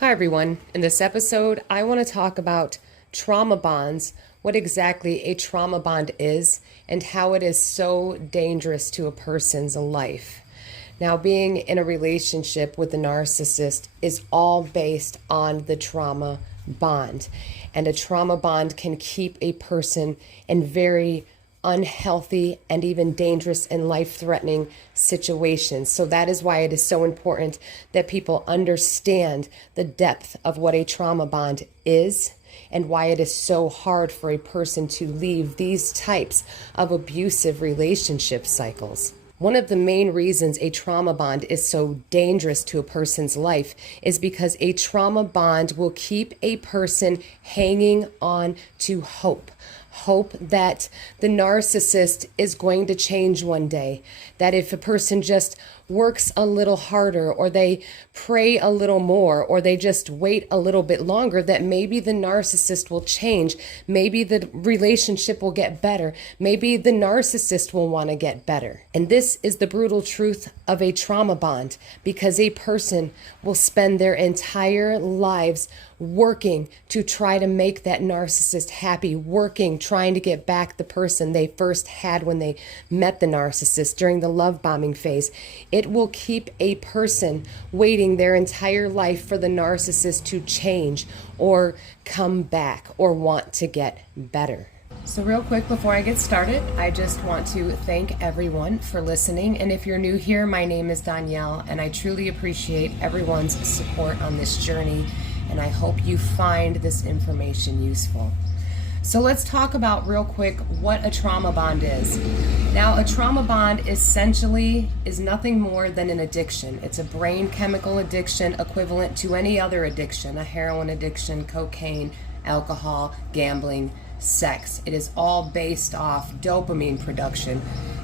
Hi, everyone. In this episode, I want to talk about trauma bonds, what exactly a trauma bond is, and how it is so dangerous to a person's life. Now, being in a relationship with a narcissist is all based on the trauma bond. And a trauma bond can keep a person in very unhealthy and even dangerous and life-threatening situations. So that is why it is so important that people understand the depth of what a trauma bond is and why it is so hard for a person to leave these types of abusive relationship cycles. One of the main reasons a trauma bond is so dangerous to a person's life is because a trauma bond will keep a person hanging on to hope. Hope that the narcissist is going to change one day, that if a person just works a little harder, or they pray a little more, or they just wait a little bit longer, that maybe the narcissist will change. Maybe the relationship will get better. Maybe the narcissist will want to get better. And this is the brutal truth of a trauma bond, because a person will spend their entire lives working to try to make that narcissist happy, working, trying to get back the person they first had when they met the narcissist during the love bombing phase. It will keep a person waiting their entire life for the narcissist to change or come back or want to get better. So real quick before I get started, I just want to thank everyone for listening. And if you're new here, my name is Danielle, and I truly appreciate everyone's support on this journey. And I hope you find this information useful. So let's talk about real quick what a trauma bond is. Now, a trauma bond essentially is nothing more than an addiction. It's a brain chemical addiction equivalent to any other addiction, a heroin addiction, cocaine, alcohol, gambling, sex. It is all based off dopamine production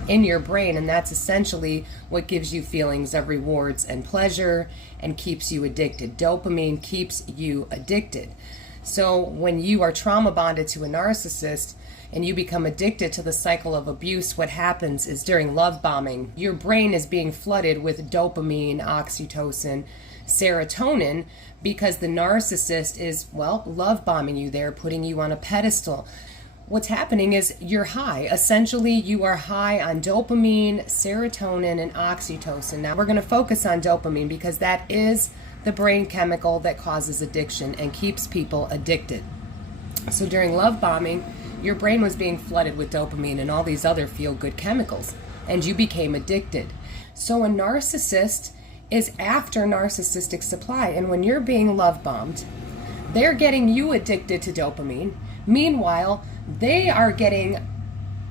in your brain, and that's essentially what gives you feelings of rewards and pleasure and keeps you addicted. Dopamine keeps you addicted. So when you are trauma bonded to a narcissist and you become addicted to the cycle of abuse, what happens is during love bombing, your brain is being flooded with dopamine, oxytocin, serotonin, because the narcissist is, love bombing you. They're putting you on a pedestal. What's happening is you're high. Essentially, you are high on dopamine, serotonin, and oxytocin. Now, we're going to focus on dopamine because that is the brain chemical that causes addiction and keeps people addicted. So during love bombing, your brain was being flooded with dopamine and all these other feel-good chemicals, and you became addicted. So a narcissist is after narcissistic supply, and when you're being love bombed, they're getting you addicted to dopamine. Meanwhile, they are getting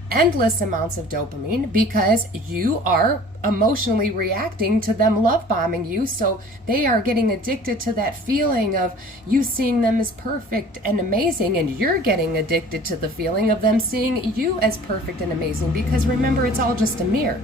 endless amounts of dopamine because you are emotionally reacting to them love bombing you. So they are getting addicted to that feeling of you seeing them as perfect and amazing, and you're getting addicted to the feeling of them seeing you as perfect and amazing, because remember, it's all just a mirror.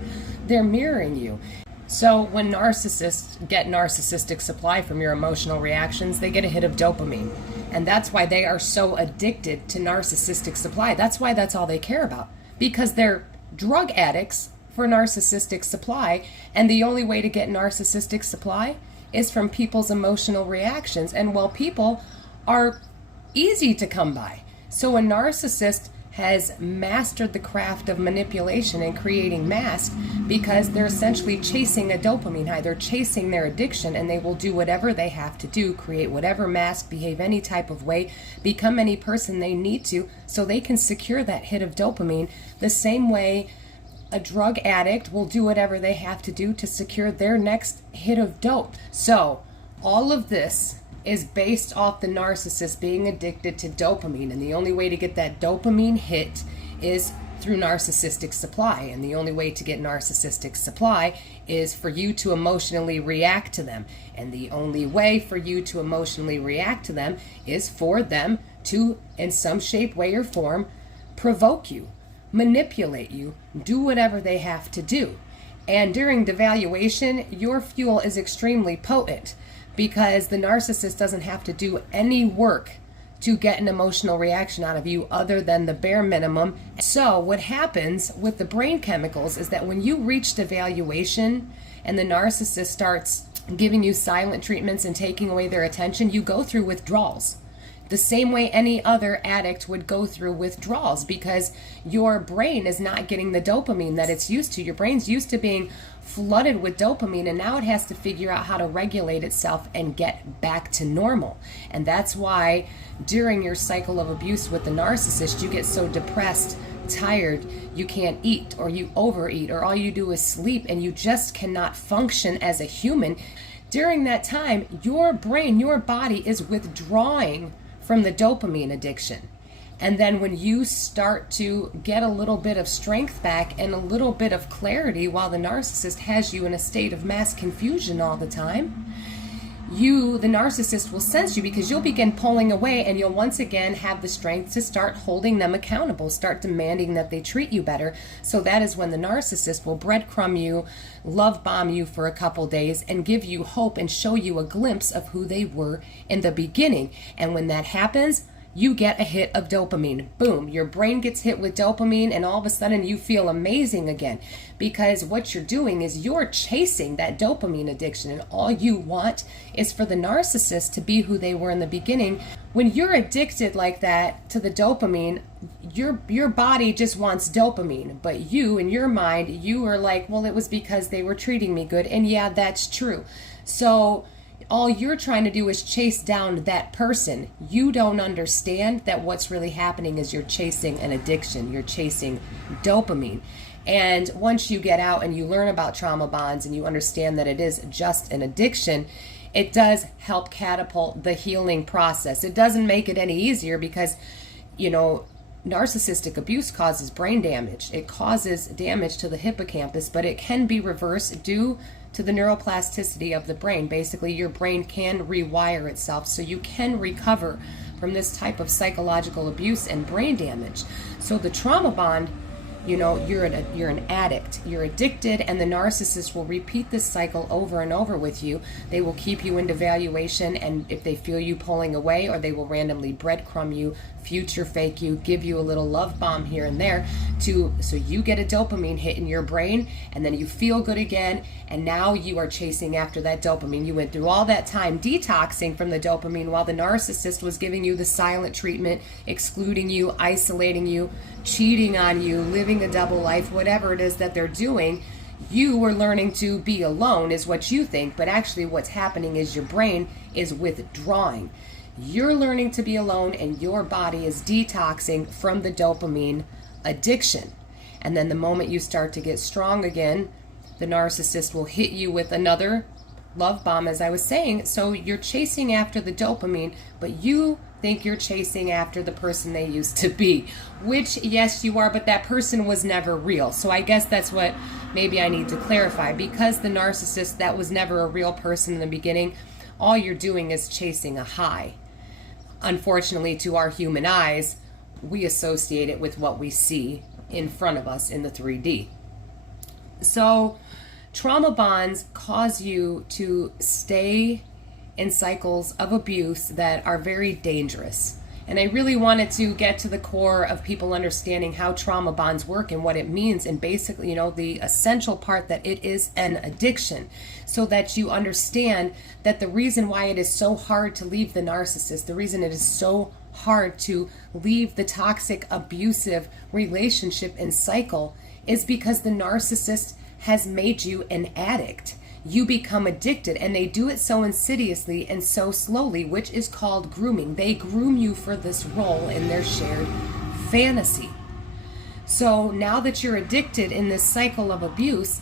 They're mirroring you. So when narcissists get narcissistic supply from your emotional reactions, they get a hit of dopamine. And that's why they are so addicted to narcissistic supply. That's why that's all they care about. Because they're drug addicts for narcissistic supply, and the only way to get narcissistic supply is from people's emotional reactions. And people are easy to come by. So a narcissist has mastered the craft of manipulation and creating masks because they're essentially chasing a dopamine high. They're chasing their addiction, and they will do whatever they have to do, create whatever mask, behave any type of way, become any person they need to, so they can secure that hit of dopamine the same way a drug addict will do whatever they have to do to secure their next hit of dope. So all of this is based off the narcissist being addicted to dopamine, and the only way to get that dopamine hit is through narcissistic supply, and the only way to get narcissistic supply is for you to emotionally react to them, and the only way for you to emotionally react to them is for them to, in some shape, way, or form, provoke you, manipulate you, do whatever they have to do. And during devaluation, your fuel is extremely potent, because the narcissist doesn't have to do any work to get an emotional reaction out of you other than the bare minimum. So what happens with the brain chemicals is that when you reach devaluation and the narcissist starts giving you silent treatments and taking away their attention, you go through withdrawals. The same way any other addict would go through withdrawals, because your brain is not getting the dopamine that it's used to. Your brain's used to being flooded with dopamine, and now it has to figure out how to regulate itself and get back to normal. And that's why during your cycle of abuse with the narcissist, you get so depressed, tired, you can't eat, or you overeat, or all you do is sleep, and you just cannot function as a human. During that time, your brain, your body is withdrawing from the dopamine addiction. And then when you start to get a little bit of strength back and a little bit of clarity, while the narcissist has you in a state of mass confusion all the time, the narcissist will sense you, because you'll begin pulling away, and you'll once again have the strength to start holding them accountable, start demanding that they treat you better. So that is when the narcissist will breadcrumb you, love bomb you for a couple days, and give you hope and show you a glimpse of who they were in the beginning. And when that happens, you get a hit of dopamine. Boom, your brain gets hit with dopamine, and all of a sudden you feel amazing again, because what you're doing is you're chasing that dopamine addiction, and all you want is for the narcissist to be who they were in the beginning. When you're addicted like that to the dopamine, your body just wants dopamine, but you, in your mind, you are like, well, it was because they were treating me good. And yeah, that's true. So all you're trying to do is chase down that person. You don't understand that what's really happening is you're chasing an addiction. You're chasing dopamine. And once you get out and you learn about trauma bonds and you understand that it is just an addiction, it does help catapult the healing process. It doesn't make it any easier, because, narcissistic abuse causes brain damage. It causes damage to the hippocampus, but it can be reversed due to the neuroplasticity of the brain. Basically, your brain can rewire itself, so you can recover from this type of psychological abuse and brain damage. So the trauma bond, you're an addict, you're addicted, and the narcissist will repeat this cycle over and over with you. They will keep you in devaluation, and if they feel you pulling away, or they will randomly breadcrumb you, future fake you, give you a little love bomb here and there, so you get a dopamine hit in your brain, and then you feel good again, and now you are chasing after that dopamine. You went through all that time detoxing from the dopamine, while the narcissist was giving you the silent treatment, excluding you, isolating you, cheating on you, living a double life, whatever it is that they're doing. You were learning to be alone, is what you think, but actually what's happening is your brain is withdrawing. You're learning to be alone, and your body is detoxing from the dopamine addiction. And then the moment you start to get strong again, the narcissist will hit you with another love bomb, as I was saying. So you're chasing after the dopamine, but you think you're chasing after the person they used to be, which, yes, you are, but that person was never real. So I guess that's what maybe I need to clarify. Because the narcissist, that was never a real person in the beginning, all you're doing is chasing a high. Unfortunately, to our human eyes, we associate it with what we see in front of us in the 3D. So trauma bonds cause you to stay in cycles of abuse that are very dangerous. And I really wanted to get to the core of people understanding how trauma bonds work and what it means, and basically, the essential part that it is an addiction, so that you understand that the reason why it is so hard to leave the narcissist, the reason it is so hard to leave the toxic, abusive relationship and cycle, is because the narcissist has made you an addict. You become addicted, and they do it so insidiously and so slowly, which is called grooming. They groom you for this role in their shared fantasy. So now that you're addicted in this cycle of abuse,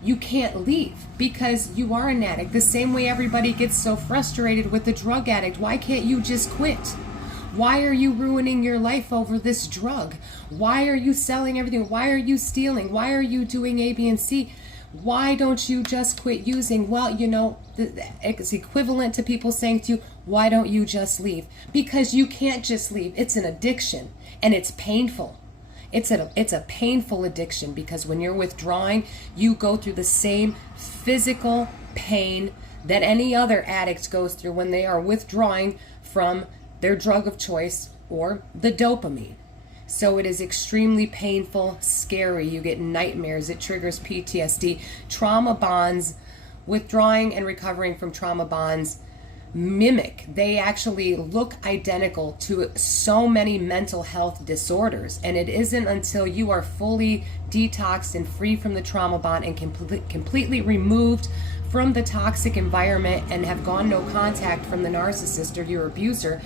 you can't leave, because you are an addict. The same way everybody gets so frustrated with the drug addict. Why can't you just quit? Why are you ruining your life over this drug? Why are you selling everything? Why are you stealing? Why are you doing A, B, and C? Why don't you just quit using? Well, it's equivalent to people saying to you, why don't you just leave? Because you can't just leave. It's an addiction, and it's painful. It's a painful addiction, because when you're withdrawing, you go through the same physical pain that any other addict goes through when they are withdrawing from their drug of choice or the dopamine. So it is extremely painful, scary. You get nightmares. It triggers PTSD. Trauma bonds Withdrawing and recovering from trauma bonds mimic, they actually look identical to so many mental health disorders. And it isn't until you are fully detoxed and free from the trauma bond and completely removed from the toxic environment and have gone no contact from the narcissist or your abuser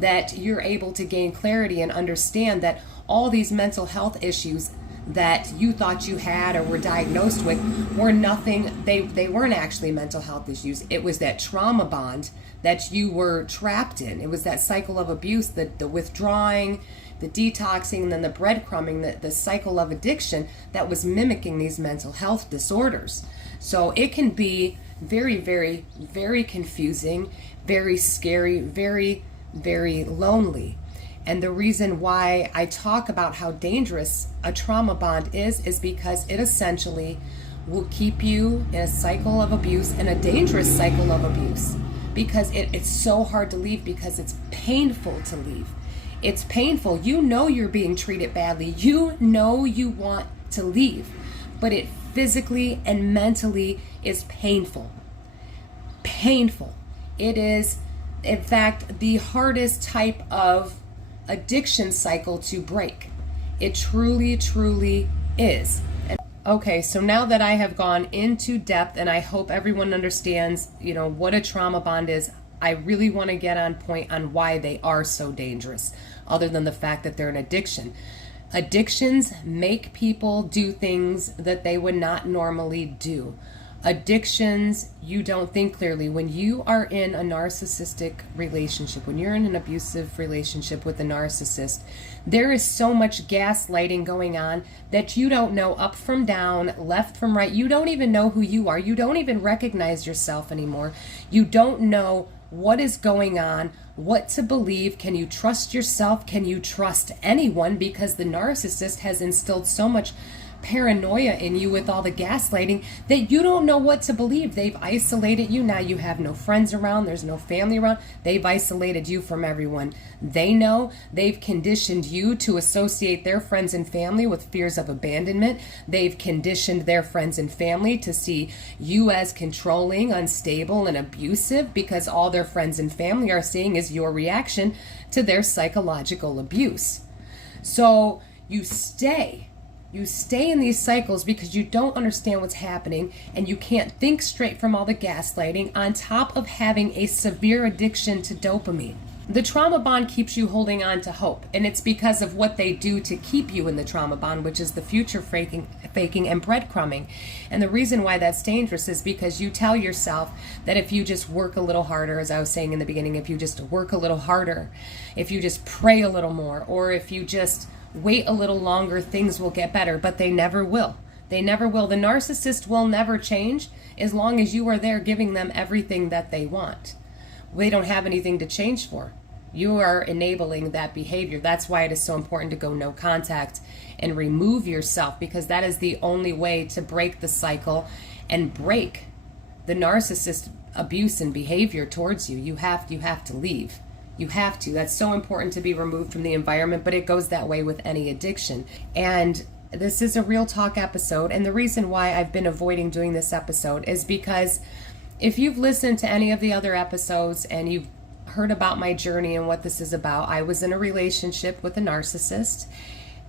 that you're able to gain clarity and understand that all these mental health issues that you thought you had or were diagnosed with were nothing. They weren't actually mental health issues. It was that trauma bond that you were trapped in. It was that cycle of abuse, the withdrawing, the detoxing, and then the breadcrumbing, the cycle of addiction that was mimicking these mental health disorders. So it can be very, very, very confusing, very scary, very, very lonely. And the reason why I talk about how dangerous a trauma bond is because it essentially will keep you in a cycle of abuse, and a dangerous cycle of abuse, because it's so hard to leave, because it's painful to leave. It's painful. You know you're being treated badly. You know you want to leave, but it physically and mentally is painful. Painful. It is, in fact, the hardest type of addiction cycle to break. It truly, truly is. Okay, so now that I have gone into depth, and I hope everyone understands, what a trauma bond is, I really want to get on point on why they are so dangerous, other than the fact that they're an addiction. Addictions make people do things that they would not normally do. Addictions, you don't think clearly. When you are in a narcissistic relationship, when you're in an abusive relationship with a narcissist, there is so much gaslighting going on that you don't know up from down, left from right. You don't even know who you are. You don't even recognize yourself anymore. You don't know what is going on, what to believe. Can you trust yourself? Can you trust anyone? Because the narcissist has instilled so much paranoia in you with all the gaslighting that you don't know what to believe. They've isolated you. Now you have no friends around. There's no family around. They've isolated you from everyone they know. They've conditioned you to associate their friends and family with fears of abandonment. They've conditioned their friends and family to see you as controlling, unstable, and abusive, because all their friends and family are seeing is your reaction to their psychological abuse. So you stay in these cycles because you don't understand what's happening, and you can't think straight from all the gaslighting, on top of having a severe addiction to dopamine. The trauma bond keeps you holding on to hope, and it's because of what they do to keep you in the trauma bond, which is the future faking and breadcrumbing. And the reason why that's dangerous is because you tell yourself that if you just work a little harder, as I was saying in the beginning, if you just work a little harder, if you just pray a little more, or if you just wait a little longer, things will get better. But they never will. They never will. The narcissist will never change as long as you are there giving them everything that they want. They don't have anything to change for. You are enabling that behavior. That's why it is so important to go no contact and remove yourself, because that is the only way to break the cycle and break the narcissist abuse and behavior towards you. You have to leave. You have to. That's so important, to be removed from the environment, but it goes that way with any addiction. And this is a real talk episode, and the reason why I've been avoiding doing this episode is because if you've listened to any of the other episodes and you've heard about my journey and what this is about, I was in a relationship with a narcissist,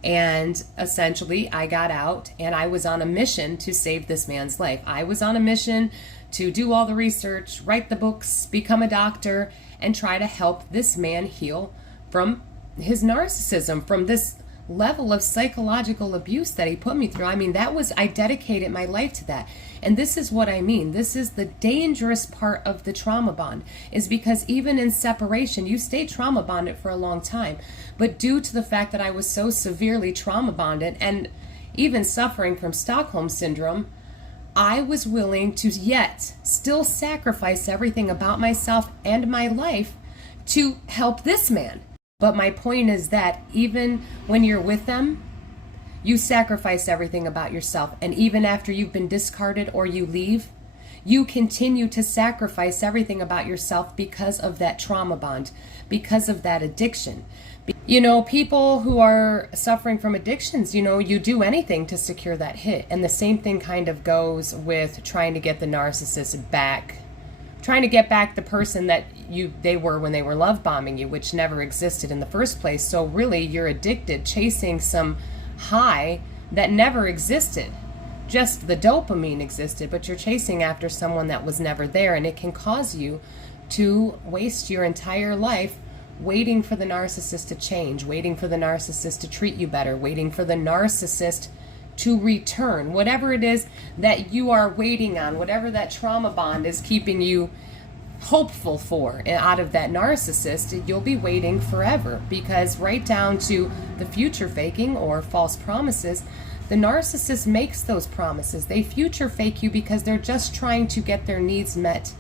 and essentially I got out, and I was on a mission to save this man's life. I was on a mission to do all the research, write the books, become a doctor, and try to help this man heal from his narcissism, from this level of psychological abuse that he put me through. I mean, I dedicated my life to that. And this is what I mean. This is the dangerous part of the trauma bond, is because even in separation, you stay trauma bonded for a long time. But due to the fact that I was so severely trauma bonded and even suffering from Stockholm Syndrome, I was willing to yet still sacrifice everything about myself and my life to help this man. But my point is that even when you're with them, you sacrifice everything about yourself. And even after you've been discarded or you leave, you continue to sacrifice everything about yourself because of that trauma bond, because of that addiction. People who are suffering from addictions, you do anything to secure that hit. And the same thing kind of goes with trying to get the narcissist back, trying to get back the person that they were when they were love bombing you, which never existed in the first place. So really, you're addicted, chasing some high that never existed. Just the dopamine existed, but you're chasing after someone that was never there, and it can cause you to waste your entire life waiting for the narcissist to change, waiting for the narcissist to treat you better, waiting for the narcissist to return. Whatever it is that you are waiting on, whatever that trauma bond is keeping you hopeful for out of that narcissist, you'll be waiting forever, because right down to the future faking or false promises, the narcissist makes those promises. They future fake you because they're just trying to get their needs met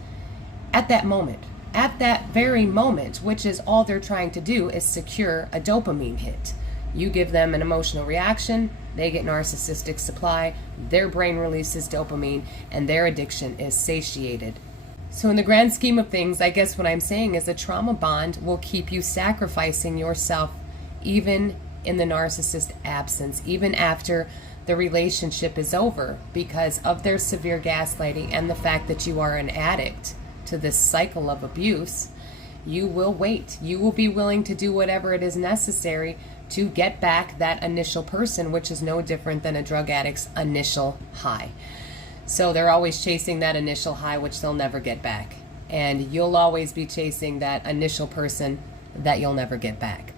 at that moment. At that very moment, which is all they're trying to do, is secure a dopamine hit. You give them an emotional reaction, they get narcissistic supply, their brain releases dopamine, and their addiction is satiated. So in the grand scheme of things, I guess what I'm saying is a trauma bond will keep you sacrificing yourself even in the narcissist absence, even after the relationship is over, because of their severe gaslighting and the fact that you are an addict to this cycle of abuse. You will wait. You will be willing to do whatever it is necessary to get back that initial person, which is no different than a drug addict's initial high. So they're always chasing that initial high, which they'll never get back. And you'll always be chasing that initial person that you'll never get back.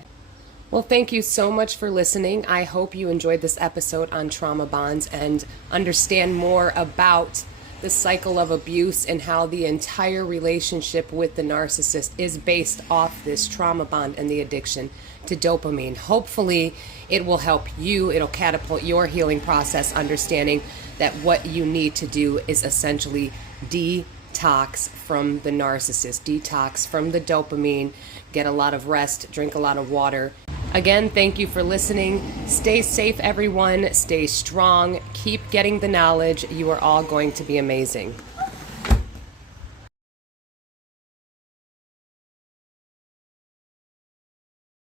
Well, thank you so much for listening. I hope you enjoyed this episode on trauma bonds and understand more about the cycle of abuse and how the entire relationship with the narcissist is based off this trauma bond and the addiction to dopamine. Hopefully, it will help you. It'll catapult your healing process, understanding that what you need to do is essentially detox from the narcissist, detox from the dopamine, get a lot of rest, drink a lot of water. Again, thank you for listening. Stay safe, everyone. Stay strong. Keep getting the knowledge. You are all going to be amazing.